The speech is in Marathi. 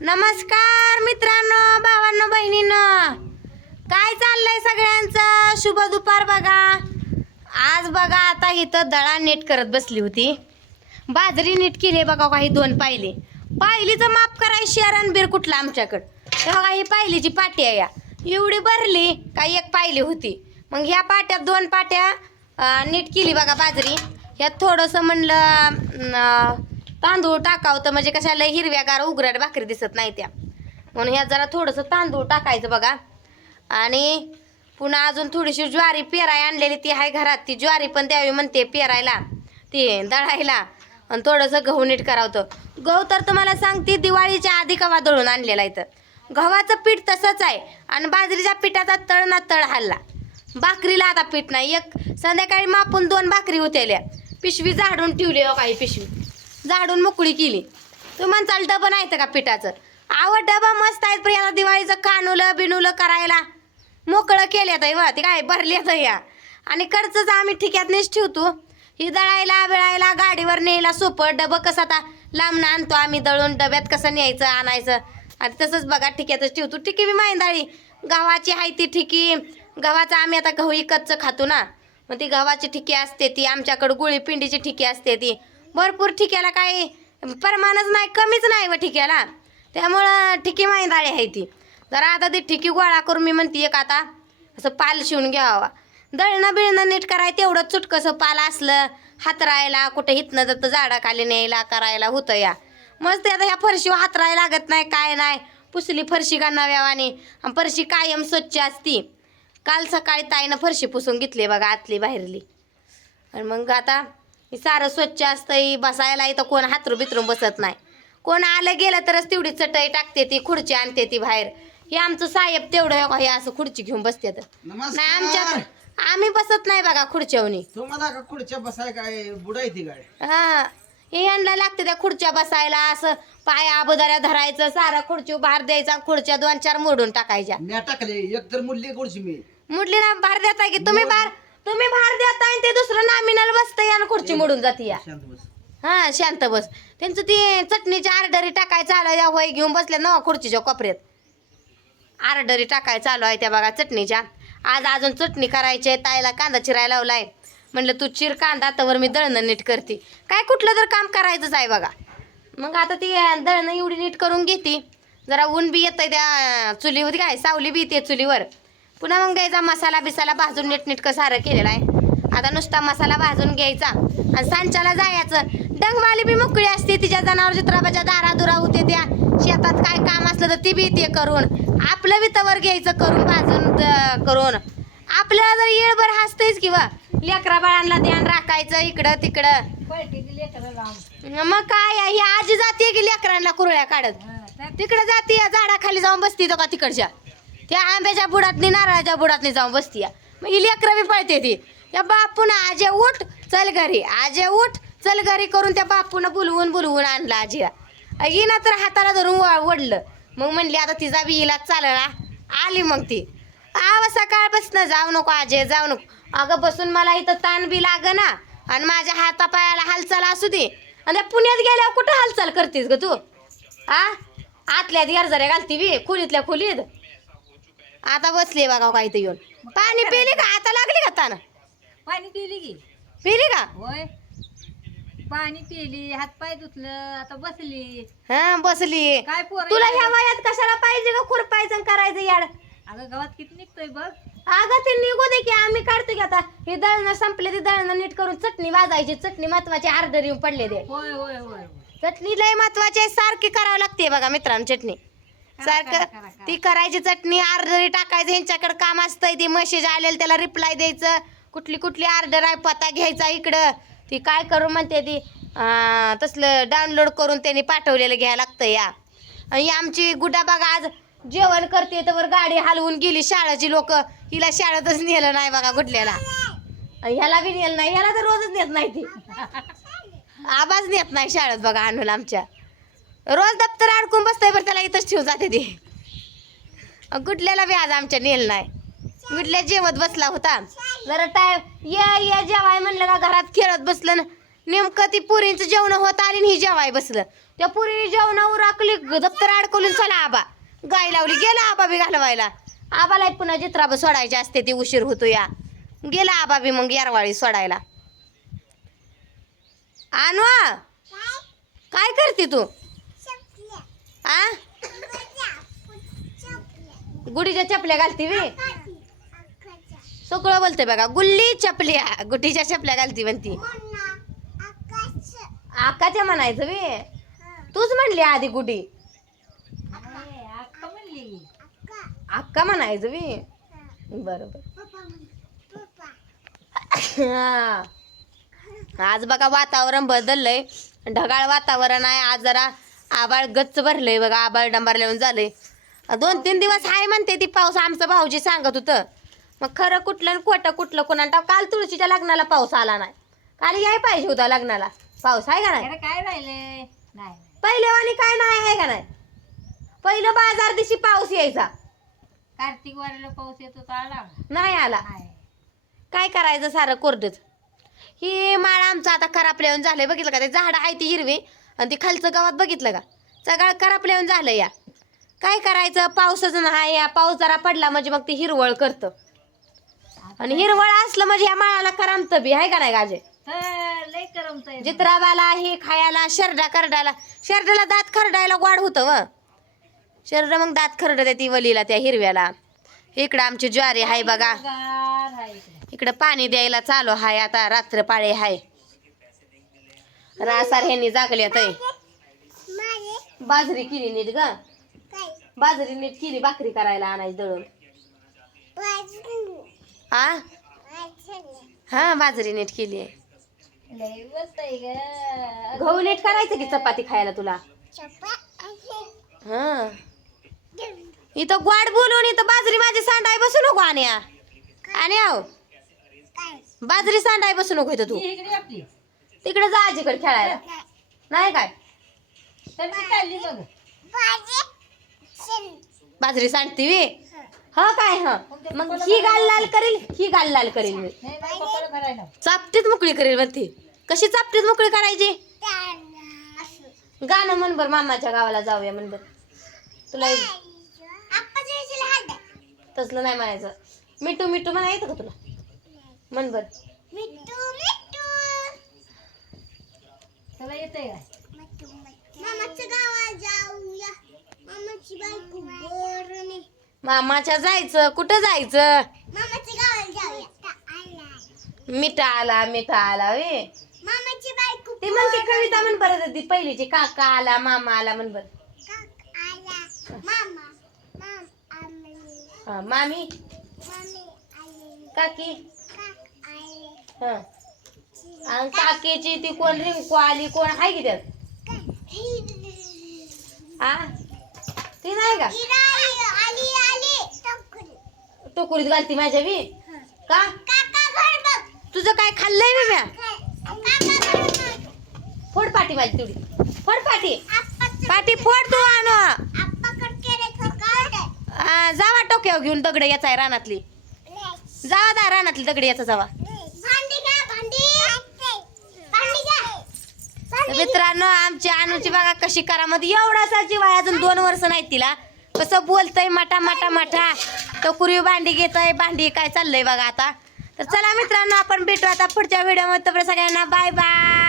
नमस्कार मित्रांनो भावांनो बहिणींनो. काय चाललंय सगळ्यांचं? शुभ दुपार बघा. आज बघा आता इथं दळा नीट करत बसली होती. बाजरी नीट केली बघा काही दोन पायले. पायलीचं माप कराय शेरण बीर कुठलं आमच्याकडं? बघा ही पायलीची पाटी आहे या. एवढी भरली काही एक पायली होती. मग ह्या पाट्यात दोन पाट्या नीट केली बघा बाजरी. ह्यात थोडंसं म्हणलं तांदूळ टाकावं तर म्हणजे कशाला हिरव्यागार उघड्यात भाकरी दिसत नाही त्या. म्हणून ह्यात जरा थोडंसं तांदूळ टाकायचं बघा. आणि पुन्हा अजून थोडीशी ज्वारी पेराय आणलेली ती आहे घरात. ती ज्वारी पण द्यावी म्हणते पेरायला. ती दळायला. आणि थोडंसं गहू नीट करावतं गहू तर तुम्हाला सांगते दिवाळीच्या आधी कवा दळून आणलेला इथं गव्हाचं पीठ तसंच आहे. आणि बाजरीच्या पिठाचा तळ ना तळ हल्ला. भाकरीला आता पीठ नाही. एक संध्याकाळी मापून दोन भाकरी उतरल्या पिशवी झाडून ठेवली हो काही पिशवी. झाडून मोकळी केली. तू म्हणचाल डबं नाही का पिठाचं? आवड डबा मस्त आहेत पण याला दिवाळीचं कानुलं बिनुलं करायला. मोकळं केल्यात ताई वा ते काय भरल्यात या. आणि कडचंच आम्ही ठिक्यातनेच ठेवतो. ही दळायला बिळायला गाडीवर न्यायला सोपं. डबं कसं आता लांबनं आणतो आम्ही दळून डब्यात कसं न्यायचं आणायचं. आणि तसंच बघा ठिक्यातच ठेवतो. ठिकी बी माहिंदाळी गव्हाची आहे ती ठिकी. गव्हाचं आम्ही आता गहू इकतचं खातो ना. मग ती गव्हाची ठिकी असते ती. आमच्याकडं गुळी पिंडीची ठिकी असते ती. भरपूर ठिक्याला काही प्रमाणच नाही कमीच नाही व ठिक्याला. त्यामुळं ठिकी माहिंदाळी आहे ती. जरा आता ती ठिकी गोळा करून मी म्हणते एक आता असं पाल शिवून घ्यावा. दळणं बिळणं नीट कराय तेवढं चुटकंसं पाल असलं हातरायला कुठं हितनं जातं झाडाखाली न्यायला करायला होतं या. मस्त आता ह्या फरशीवर हातरायला लागत नाही काय नाही. पुसली फरशी का नव्यावानी आणि फरशी कायम स्वच्छ असती. काल सकाळी ताईनं फरशी पुसून घेतली बघा आतली बाहेरली. आणि मग आता सारं स्वच्छ असतं बसायला इथं कोण हातरू बितरून बसत नाही. कोण आलं गेलं तरच तेवढी चटई टाकते ती खुर्ची आणते ती बाहेर. हे आमचं साहेब तेवढं हे असं खुर्ची घेऊन बसते नाही आमच्या आम्ही बसत नाही बघा खुर्च्यावनी तुम्हाला का खुर्च्या बसाय काय हा हे यांना लागते त्या खुर्च्या बसायला असं पाय अबोदाऱ्या धरायचं सारं खुर्ची बाहेर द्यायचा खुर्च्या दोन चार मोडून टाकायच्या. टाकले एक तर मुडली खुर्ची मी. मुडली ना बाहेर देताय की तुम्ही बाहेर? तुम्ही बाहेर देताय आणि ते दुसरं नामिनल बसतंय आणि खुर्ची मोडून जाते या. शांत बस. हा शांत बस. त्यांचं ती चटणीची आरडरी टाकाय चालू आहे वय घेऊन बसल्या ना खुर्चीच्या कोपऱ्यात. आरडरी टाकाय चालू आहे त्या बघा चटणीच्या. आज अजून चटणी करायची आहे ताईला कांदा चिरायला लावलाय. म्हणलं तू चिर कांदा तर मी दळणं नीट करते. काय कुठलं तर काम करायचंच आहे बघा. मग आता ती दळणं एवढी नीट करून घेते. जरा ऊन बी येतंय त्या चुलीवर काय सावली बी येते चुलीवर. पुन्हा मग द्यायचा मसाला बिसाला भाजून नीटनीटकं सारं केलेलं आहे. आता नुसता मसाला भाजून घ्यायचा. आणि सांच्याला जायचं. डंगवाली बी मोकळी असते तिच्या जनावर चित्राबाच्या दारा दुरा होते त्या. शेतात काय काम असलं तर ती बी ते करून. आपलं बी तवर घ्यायचं करून भाजून करून. आपल्याला जर येळभर हसतेच किंवा लेकरा बाळांना ध्यान राखायचं इकडं तिकडं. मग काय ही आजी जाते की लेकरांना कुरळ्या काढत? तिकडे जाते झाडाखाली जाऊन बसती तो का तिकडच्या? त्या आंब्याच्या बुडातनी नारळाच्या बुडातनी जाऊन बसती मग ही लेकरं बी पळते ती. त्या बापून आजे उठ चल घरी. आजे उठ चल घरी करून त्या बापून बुलवून बुलवून आणलं आजीला येईना तर हाताला धरून व- ओढलं. मग म्हणली आता तिचा बी इलाज चालला आली मग ती. आव सकाळपासून जाऊ नको आजे जाऊ नको. अगं बसून मला इथं ताण बी लाग ना आणि माझ्या हातापायाला हालचाल असू दे. आणि पुण्यात गेल्यावर कुठं हालचाल करतीस ग तू? आ? आतल्यात यारजऱ्या घालती बी खोलीतल्या खोलीत. आता बसली बघा का इथं येऊन पाणी पिली का? आता लागली का तान? पाणी पिली की. पिली का? होय. पाणी पिली हातपाय धुतलं आता बसली. हा बसली. काय पोर तुला ह्या वयात कशाला पाहिजे ग? खुरपायचं आणि करायचं याड. अगं गावात किती निघतोय बघ. अगं ते निघू दे की आम्ही काढतो की आता. हे दळणं संपले ते दळणं नीट करून चटणी वाजायची चटणी महत्वाची आर्डर येऊन पडले ते. होय होय होय होय. चटणी लय महत्वाची आहे सारखी करावं लागते बघा मित्रांनो चटणी. सारखं. ती करायची चटणी ऑर्डर टाकायचं यांच्याकडे काम असतंय ती मेसेज आलेलं त्याला रिप्लाय द्यायचं. कुठली कुठली ऑर्डर आहे पत्ता घ्यायचा इकडं. ती काय करू म्हणते ती? तसलं डाउनलोड करून त्यांनी पाठवलेलं घ्यायला लागतं या. आणि आमची गुड्डा बघा आज जेवण करते तर गाडी हलवून गेली शाळेची लोक. हिला शाळेतच नेलं नाही बघा गुडल्याला. ह्याला बी नेलं नाही ह्याला तर रोजच नेत नाही ती. आवाज नेत नाही शाळेत बघा आणून आमच्या. रोज दप्तर अडकून बसतंय ठेवून जाते ती. अं, गुडल्याला बी आज आमच्या नेल नाही. गुडल्या जेवत बसला होता. जरा टाइम ये ये जेवाय म्हणलं का घरात खेळत बसलं ना. नेमकं ती पुरींचं जेवण होत आणि ही जेवाय बसलं. त्या पुरी जेवणावर राखली दप्तर अडकवली चला आबा. गाय लावली गेला आबा बी घालवायला. आबाला पुन्हा जित्राब सोडायचे असते ती उशीर होतो या. गेला आबा बी मग यारवाळी सोडायला. आणवा काय? करते तू? आ? गुडीच्या चपल्या घालती वे. सगळं बोलते बघा. गुल्ली चपल्या. गुटीच्या चपल्या घालती म्हणती. आकाच्या म्हणायचं वे. तूच म्हणली आधी गुडी अक्का म्हणायचं वे. बरोबर. आज बघा वातावरण बदललंय. ढगाळ वातावरण आहे. आज जरा आबाळ गच्च भरलंय बघा आबाळ डंबार लिहून झालंय. दोन तीन दिवस आहे म्हणते ती पाऊस आमचं भाऊजी सांगत होतं. मग खरं कुठलं आणि खोटं कुठलं कोणा काल तुळशीच्या लग्नाला पाऊस आला नाही. काल याय पाहिजे होता लग्नाला. पाऊस आहे का नाही? काय राहिलंय? नाही. पहिले आणि काय नाही आहे का नाही? पहिलं बाजार दिवशी पाऊस यायचा. कार्तिक वारीला पाऊस येतो तो आला? नाही आला. काय करायचं सारं कोरडच? ही माळ आमचं आता खराबल्याहून झालंय. बघितलं का ते झाडं आहे ती हिरवी. आणि ती खालचं गावात बघितलं का? सगळं खराबल्याहून झालं या. काय करायचं? पाऊसच नाही या. पाऊस जरा पडला म्हणजे मग ती हिरवळ करतं. आणि हिरवळ असलं म्हणजे या माळाला करमतं बी आहे का नाही गाजे? तर लय करमतय जित्राबाला हे खायला शरडा करडायला शरडाला दात खरडायला गोड होतं व. शरड मग दात खरड ती वलीला त्या हिरव्याला. इकडं आमची ज्वारी आहे बघा. इकडं पाणी द्यायला चालू हाय आता रात्र पाळे हाय रासार ह्यांनी जागल्या तय बाजरी केली नीट ग. बाजरी नीट केली भाकरी करायला आणायची दळून. हा हा बाजरी नीट केली गहू नीट करायचं की चपाती खायला तुला? हा. इथं गोड बोलून इथं बाजरी माझी सांडाय बसू नको आणि आणि आहो बाजरी सांडाय बसू नको इथं तू. तिकडे जा आजीकडे खेळायला. नाही काय? तर मी चालली बघ. बाजरी सांडती वे? हा. काय हा? मग ही गाल लाल करेल? ही गाल लाल करेल मी. नाही नाही चापटीत मोकळी करेल म्हणते कशी चापटीत मोकळी करायची? गाणं म्हण बर मामाच्या गावाला जाऊया म्हण बर. तुला एक- तसलं नाही म्हणायचं. मिठू मिठू म्हणा येतं का तुला? म्हण बर. तुला येतंय का? मामाच्या गावात जाऊया. मामाची बायको बोरणे मामाच्या जायचं. कुठं जायचं? मामाच्या गावात जाऊया. मिठा आला मिठा आला वे. मामाची बायको ती म्हणते कविता म्हण बरं ती पहिलीची काका आला मामा आला म्हण बर. काक आला. मामा माम आमले हा, मामी. मामी आले. काकी. काक आले. हा. आणि काकेची ती कोण रिंकू आली कोण आहे की त्यात? आ? ती नाही का? टोकरीत घालती माझ्या बी? का? तुझं काय खाल्लंय मी म्या? फोड पाठी माझी तेवढी. फोड पाठी पाठी फोड तू आण. जावा टोक्यावर घेऊन दगड याचा आहे रानातली. जावा दा रानातली दगड याचा जावा भांडी घ्या भांडी भांडी घ्या तर मित्रांनो आमची अनुची बघा कशी करा मध्ये एवढासा जीव आहे अजून दोन वर्ष नाही तिला. कसं बोलतय माटा माटा माटा. तो कुरवी भांडी घेतोय भांडी काय चाललंय बघा आता. तर चला मित्रांनो आपण भेटू आता पुढच्या व्हिडिओमध्ये सगळ्यांना बाय बाय